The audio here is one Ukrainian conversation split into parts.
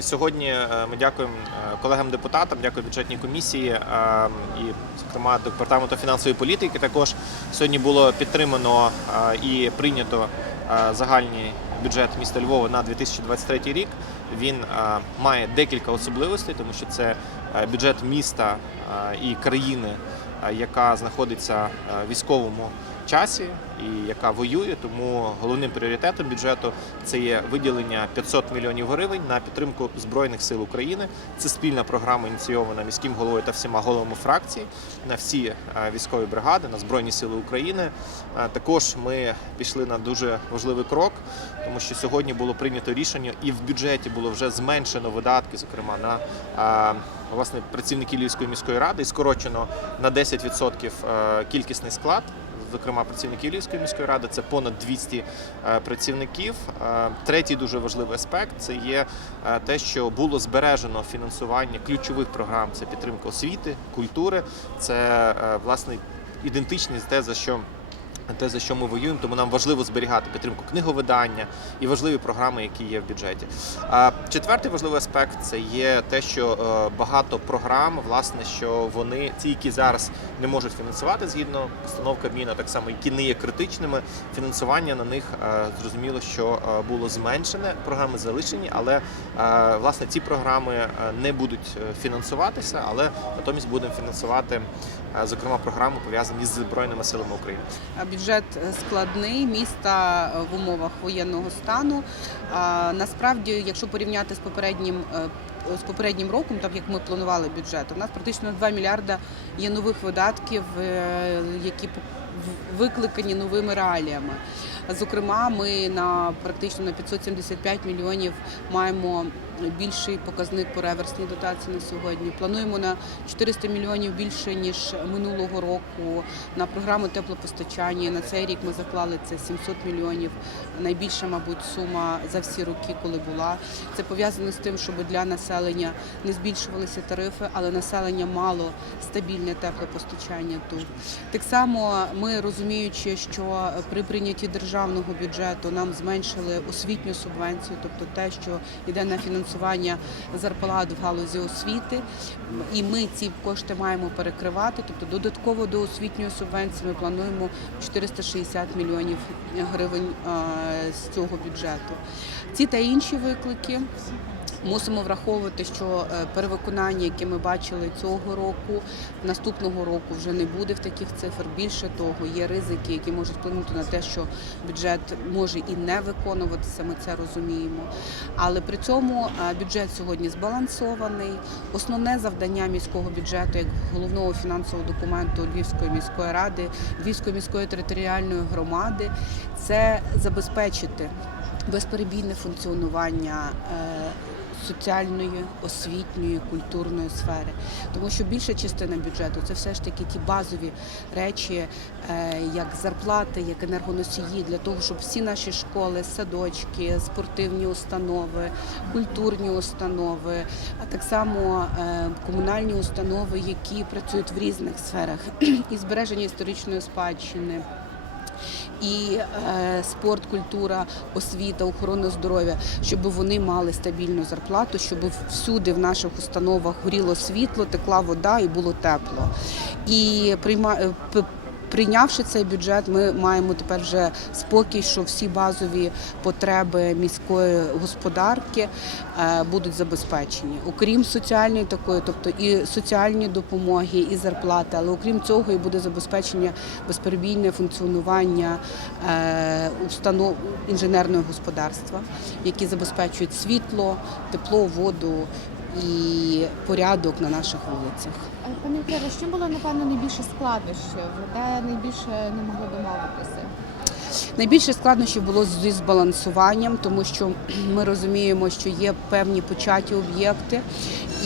Сьогодні е, ми дякуємо е, колегам-депутатам, дякую бюджетній комісії е, і, зокрема, департаменту фінансової політики. Також сьогодні було підтримано і прийнято загальний бюджет міста Львова на 2023 рік. Він має декілька особливостей, тому що це бюджет міста і країни, яка знаходиться в військовому часі і яка воює. Тому головним пріоритетом бюджету це є виділення 500 мільйонів гривень на підтримку збройних сил України. Це спільна програма ініційована міським головою та всіма головами фракцій на всі е, військові бригади, на збройні сили України. Е, Також ми пішли на дуже важливий крок, тому що сьогодні було прийнято рішення, і в бюджеті було вже зменшено видатки, зокрема на е, власне працівників Львівської міської ради, і скорочено на 10% е, кількісний склад. Зокрема, працівників Львівської міської ради це понад 200 е, працівників. Е, Третій дуже важливий аспект це є е, те, що було збережено фінансування ключових програм: це підтримка освіти, культури, це власне ідентичність те, за що. Те, за що ми воюємо, тому нам важливо зберігати підтримку книговидання і важливі програми, які є в бюджеті. Четвертий важливий аспект це є те, що е, багато програм, власне, що вони ті, які зараз не можуть фінансувати згідно постанов Кабміна, так само які не є критичними. Фінансування на них е, зрозуміло, що е, було зменшене. Програми залишені, але власне ці програми не будуть фінансуватися, але натомість будемо фінансувати, зокрема, програми пов'язані з збройними силами України. Бюджет складний міста в умовах воєнного стану. А, Насправді, якщо порівняти з попереднім. е, З попереднім роком, так як ми планували бюджет, у нас практично 2 мільярда є нових видатків, е, які викликані новими реаліями. Зокрема, ми на практично на 575 мільйонів маємо більший показник по реверсній дотації на сьогодні. Плануємо на 400 мільйонів більше ніж минулого року. На програму теплопостачання на цей рік ми заклали це 700 мільйонів. Найбільша, мабуть, сума за всі роки, коли була. Це пов'язано з тим, щоб для населення не збільшувалися тарифи, але населення мало стабільне теплопостачання тут. Так само ми розуміючи, що при прийнятті державного бюджету нам зменшили освітню субвенцію, тобто те, що йде на фінансування зарплат в галузі освіти, і ми ці кошти маємо перекривати. Тобто додатково до освітньої субвенції ми плануємо 460 мільйонів гривень з цього бюджету. Ці та інші виклики. Мусимо враховувати, що е, перевиконання, яке ми бачили цього року, наступного року вже не буде в таких цифр. Більше того, є ризики, які можуть вплинути на те, що бюджет може і не виконуватися. Ми це розуміємо. Але при цьому е, бюджет сьогодні збалансований. Основне завдання міського бюджету, як головного фінансового документу Львівської міської ради, Львівської міської територіальної громади, це забезпечити безперебійне функціонування. е, Соціальної, освітньої, культурної сфери, тому що більша частина бюджету це все ж таки ті базові речі, е, як зарплати, як енергоносії, для того, щоб всі наші школи, садочки, спортивні установи, культурні установи, а так само е, комунальні установи, які працюють в різних сферах, і збереження історичної спадщини і е, спорт, культура, освіта, охорона здоров'я, щоб вони мали стабільну зарплату, щоб всюди в наших установах горіло світло, текла вода і було тепло. І прийма е, Прийнявши цей бюджет, ми маємо тепер вже спокій, що всі базові потреби міської господарки е, будуть забезпечені. Окрім соціальної такої, тобто і соціальні допомоги, і зарплати, але окрім цього, і буде забезпечення безперебійне функціонування е, установ інженерного господарства, які забезпечують світло, тепло, воду і порядок на наших вулицях. Е, Пане Вікторе, що було напевно найбільше складнощів, де найбільше не могли домовитися? Найбільше складнощів було зі збалансуванням, тому що ми розуміємо, що є певні початі об'єкти,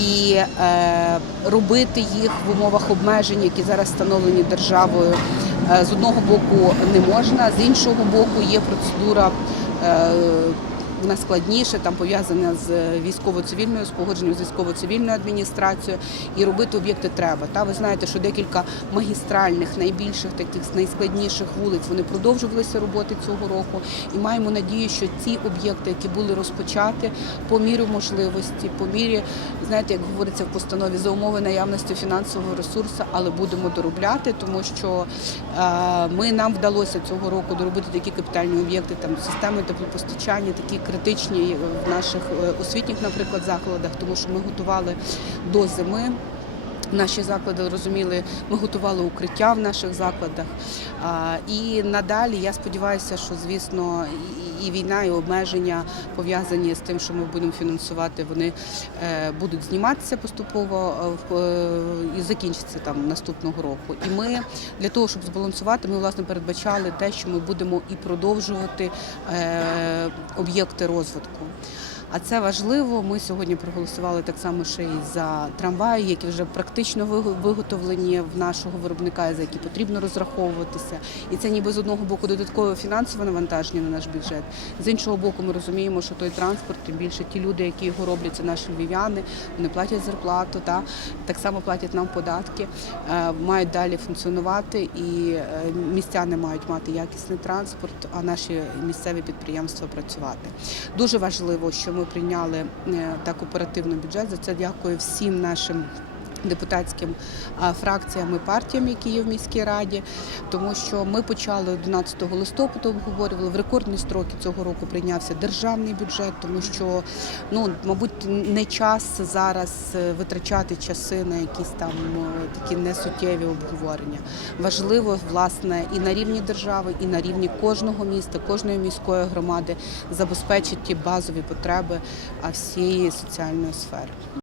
і е, робити їх в умовах обмежень, які зараз встановлені державою, е, з одного боку не можна, з іншого боку є процедура. Е, вона складніша, там пов'язана з військово-цивільною, з з військово-цивільною адміністрацією. І робити об'єкти треба. Та ви знаєте, що декілька магістральних, найбільших таких найскладніших вулиць вони продовжувалися роботи цього року. І маємо надію, що ці об'єкти, які були розпочаті по мірі можливості, по мірі, знаєте, як говориться в постанові, за умови наявності фінансового ресурсу, але будемо доробляти, тому що е, ми нам вдалося цього року доробити такі капітальні об'єкти, там системи теплопостачання, такі критичні в наших е, освітніх, наприклад, закладах, тому що ми готували до зими. Наші заклади розуміли, ми готували укриття в наших закладах. І надалі я сподіваюся, що звісно і- війна, і обмеження пов'язані з тим, що ми будемо фінансувати, вони е, будуть зніматися поступово е, е, і закінчаться там наступного року. І ми для того, щоб збалансувати, ми власне передбачали те, що ми будемо і продовжувати об'єкти розвитку. А це важливо. Ми сьогодні проголосували так само ще й за трамваї, які вже практично виготовлені в нашого виробника, за які потрібно розраховуватися. І це ніби з одного боку додаткове фінансове навантаження на наш бюджет. З іншого боку, ми розуміємо, що той транспорт, тим більше ті люди, які його роблять, це наші львів'яни, вони платять зарплату, та так само платять нам податки, е, мають далі функціонувати, і е, містяни мають мати якісний транспорт, а наші місцеві підприємства працювати. Дуже важливо, що ми прийняли е, так оперативно бюджет. За це дякую всім нашим. Депутатським фракціям і партіям, які є в міській раді, тому що ми почали 11 листопада обговорювали в рекордні строки цього року. Прийнявся державний бюджет, тому що ну мабуть не час зараз е, витрачати часи на якісь там е, такі несуттєві обговорення. Важливо власне і на рівні держави, і на рівні кожного міста, кожної міської громади забезпечити базові потреби всієї соціальної сфери.